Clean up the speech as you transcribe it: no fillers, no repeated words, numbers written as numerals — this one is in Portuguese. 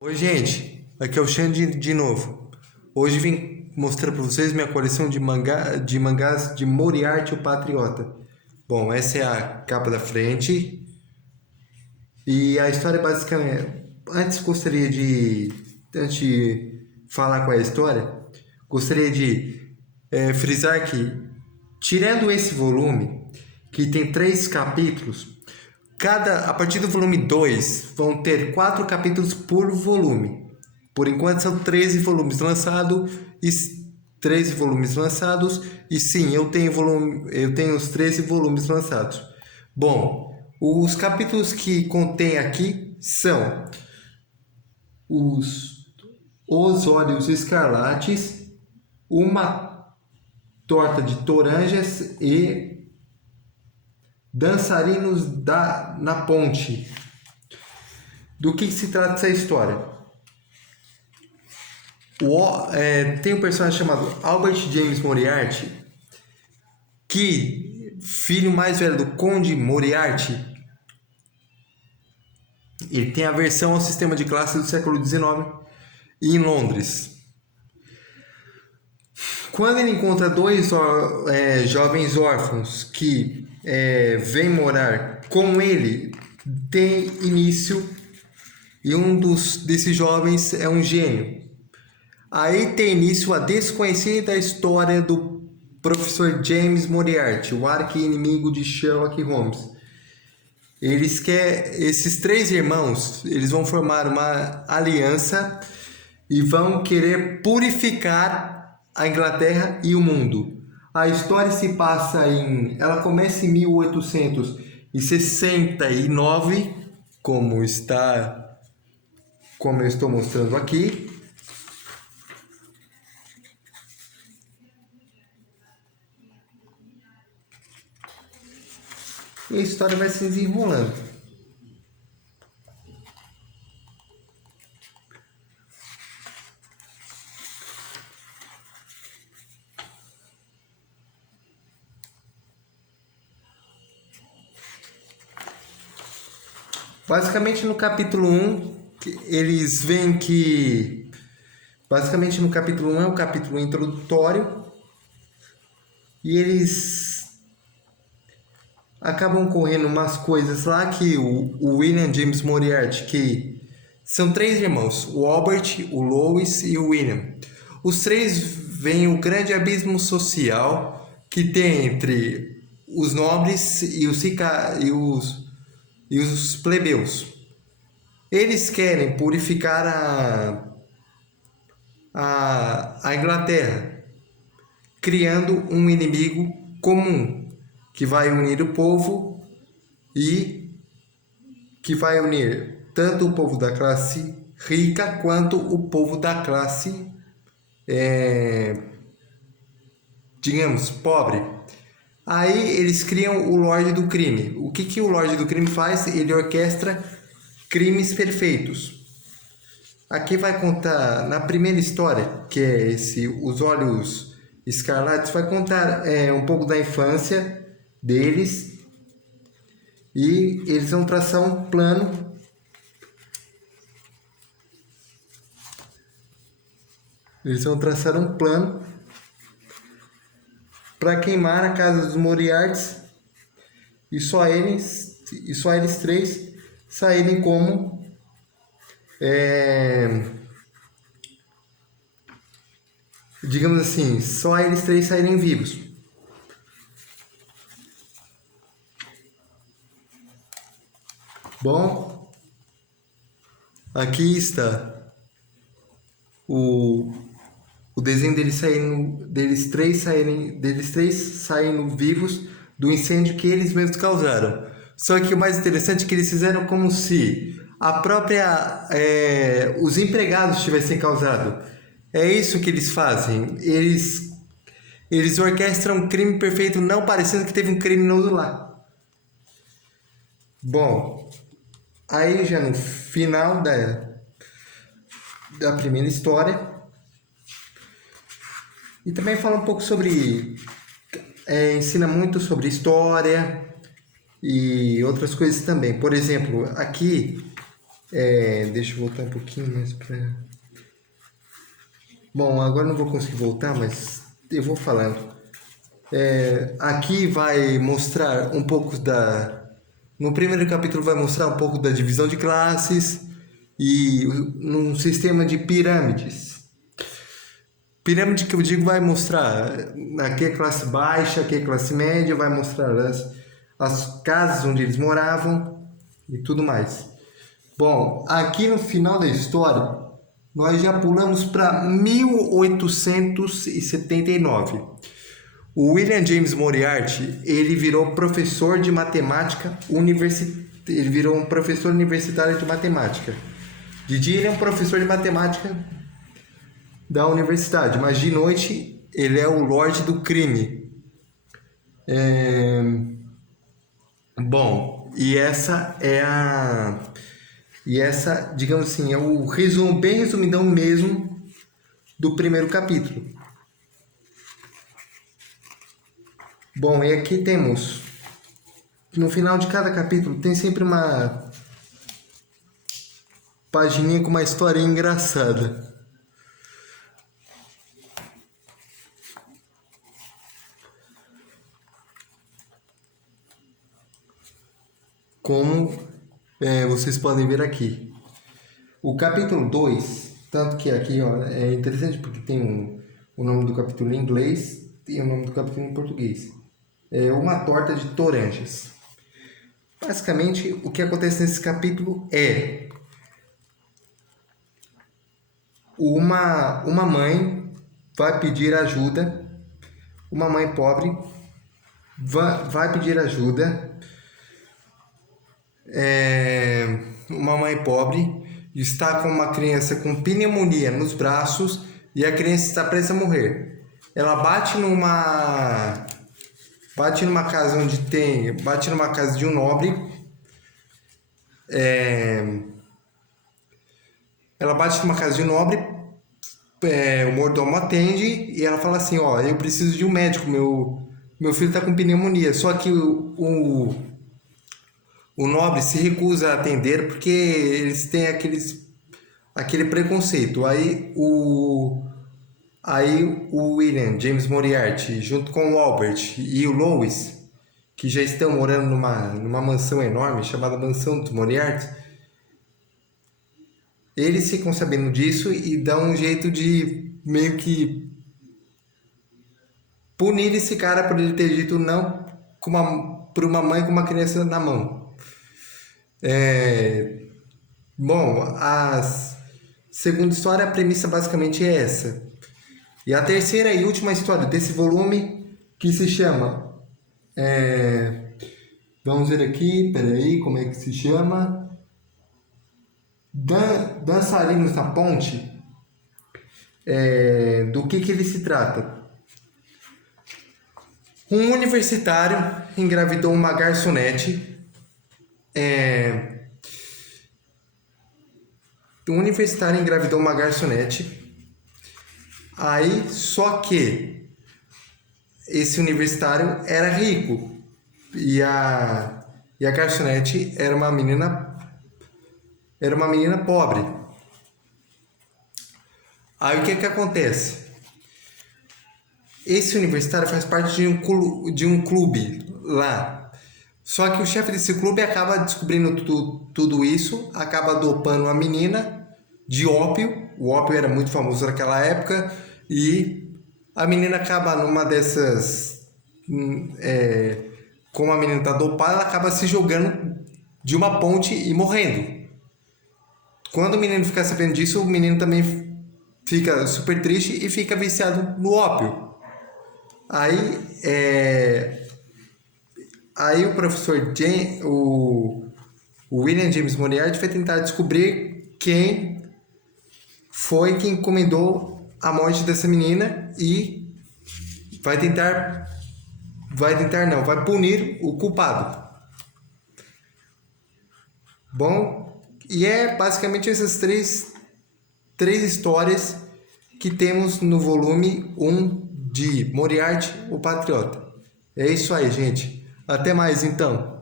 Oi, gente, aqui é o Xande de novo. Hoje vim mostrar para vocês minha coleção de mangás de Moriarty o Patriota. Bom, essa é a capa da frente e a história basicamente. Antes de falar qual é a história, gostaria de frisar que, tirando esse volume, que tem 3 capítulos, a partir do volume 2 vão ter 4 capítulos por volume. Por enquanto são 13 volumes lançados e sim, eu tenho os 13 volumes lançados. Bom, os capítulos que contém aqui são os Olhos Escarlates, Uma Torta de Toranjas e Dançarinos na Ponte. Do que se trata essa história? Tem um personagem chamado Albert James Moriarty, que, filho mais velho do Conde Moriarty, ele tem aversão ao sistema de classe do século XIX em Londres. Quando ele encontra dois jovens órfãos que vêm morar com ele, tem início, e desses jovens é um gênio. Aí tem início a desconhecida história do professor James Moriarty, o arqui-inimigo de Sherlock Holmes. Esses 3 irmãos, eles vão formar uma aliança e vão querer purificar a Inglaterra e o mundo. A história ela começa em 1869, como eu estou mostrando aqui. E a história vai se desenrolando. Basicamente no capítulo 1, eles veem que... Basicamente no capítulo 1 é o capítulo introdutório. E eles acabam correndo umas coisas lá que o William James Moriarty, que são 3 irmãos, o Albert, o Louis e o William. Os 3 veem o grande abismo social que tem entre os nobres e os plebeus. Eles querem purificar a Inglaterra, criando um inimigo comum que vai unir o povo e que vai unir tanto o povo da classe rica quanto o povo da classe, digamos, pobre. Aí eles criam o Lorde do Crime. O que o Lorde do Crime faz? Ele orquestra crimes perfeitos. Aqui vai contar, na primeira história, que é Os Olhos Escarlates, vai contar um pouco da infância deles, e eles vão traçar um plano para queimar a casa dos Moriartys e só eles 3 saírem como digamos assim, só eles 3 saírem vivos. Bom, aqui está o desenho deles três saindo vivos do incêndio que eles mesmos causaram. Só que o mais interessante é que eles fizeram como se os empregados tivessem causado. É isso que eles fazem. Eles orquestram um crime perfeito, não parecendo que teve um criminoso lá. Bom, aí já no final da primeira história, e também fala um pouco ensina muito sobre história e outras coisas também. Por exemplo, aqui Deixa eu voltar um pouquinho mais pra... Bom, agora não vou conseguir voltar, mas eu vou falando. Aqui vai mostrar um pouco da... No primeiro capítulo vai mostrar um pouco da divisão de classes e num sistema de pirâmides. Pirâmide que eu digo vai mostrar aqui é classe baixa, aqui é classe média, vai mostrar as casas onde eles moravam e tudo mais. Bom, aqui no final da história, nós já pulamos para 1879. O William James Moriarty, ele virou professor de matemática ele virou um professor universitário de matemática. De dia ele é um professor de matemática da universidade, mas de noite ele é o Lorde do Crime. Bom, digamos assim, é o resumo, bem resumidão mesmo do primeiro capítulo. Bom, e aqui temos, no final de cada capítulo, tem sempre uma pagininha com uma história engraçada. Como vocês podem ver aqui. O capítulo 2, tanto que aqui ó, é interessante porque tem o nome do capítulo em inglês e o nome do capítulo em português. É uma torta de toranjas. Basicamente, o que acontece nesse capítulo é uma mãe vai pedir ajuda, uma mãe pobre vai pedir ajuda, uma mãe pobre está com uma criança com pneumonia nos braços e a criança está prestes a morrer. Ela bate numa casa bate numa casa de um nobre. Ela bate numa casa de um nobre, o mordomo atende e ela fala assim, ó, eu preciso de um médico, meu filho está com pneumonia. Só que o nobre se recusa a atender porque eles têm aquele preconceito. Aí o William James Moriarty, junto com o Albert e o Lois, que já estão morando numa mansão enorme chamada Mansão dos Moriarty, eles ficam sabendo disso e dão um jeito de meio que punir esse cara por ele ter dito não para uma mãe com uma criança na mão. Bom, a segunda história, a premissa basicamente é essa. E a terceira e última história desse volume, que se chama... vamos ver aqui, peraí, como é que se chama? Dançarinos na Ponte. Do que ele se trata? Um universitário engravidou uma garçonete. Um universitário engravidou uma garçonete. Aí, só que esse universitário era rico e a garçonete era uma menina pobre. Aí o que acontece? Esse universitário faz parte de um clube lá. Só que o chefe desse clube acaba descobrindo tudo isso, acaba dopando a menina de ópio. O ópio era muito famoso naquela época e a menina acaba numa dessas... como a menina está dopada, ela acaba se jogando de uma ponte e morrendo. Quando o menino fica sabendo disso, o menino também fica super triste e fica viciado no ópio. Aí o professor o William James Moriarty vai tentar descobrir quem foi que encomendou a morte dessa menina e vai punir o culpado. Bom, e é basicamente essas três histórias que temos no volume 1 de Moriarty, o Patriota. É isso aí, gente. Até mais, então.